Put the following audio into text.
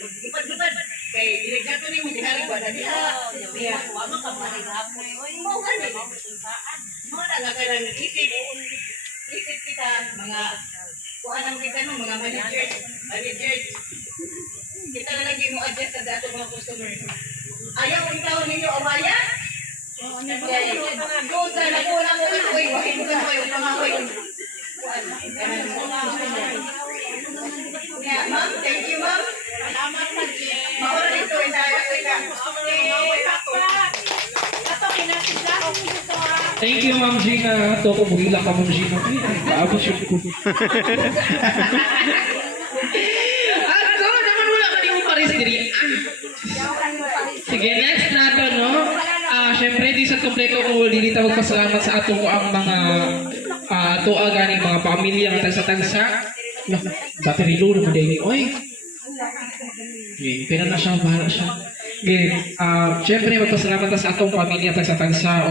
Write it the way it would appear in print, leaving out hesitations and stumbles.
Lupad-lupad. Kay diligato ni mo dinari ba dali ha. Iya, wa man ka maring hapon. Mo gani. Mo na nga kanang isip. Isip kita mga kuan ang kita no mga managers. Kita na lagi mo adjust sa dato mga customer. Ayaw ang tawag ninyo amaya? Doon sa nagkulang mo ito eh. Wakit mo ka yung pangakoy. Yeah, ma'am. Thank you, ma'am. Maura dito. Thank you, Ma'am Gina. Ito ko, buhila ka, Ma'am Gina. Ay, paabot siya ko. At ko, naman wala ka din mo paris diri. Sige, next nato, no? Siyempre, di sa kompleto ko, dili tawag pasalamat sa ato ko ang mga tuaga ni mga pamilya ng tansa-tansa. Battery low naman din. Oy! Pina na siya, bahala siya. Siyempre, magpasalamat sa atong pamilya tansa-tansa.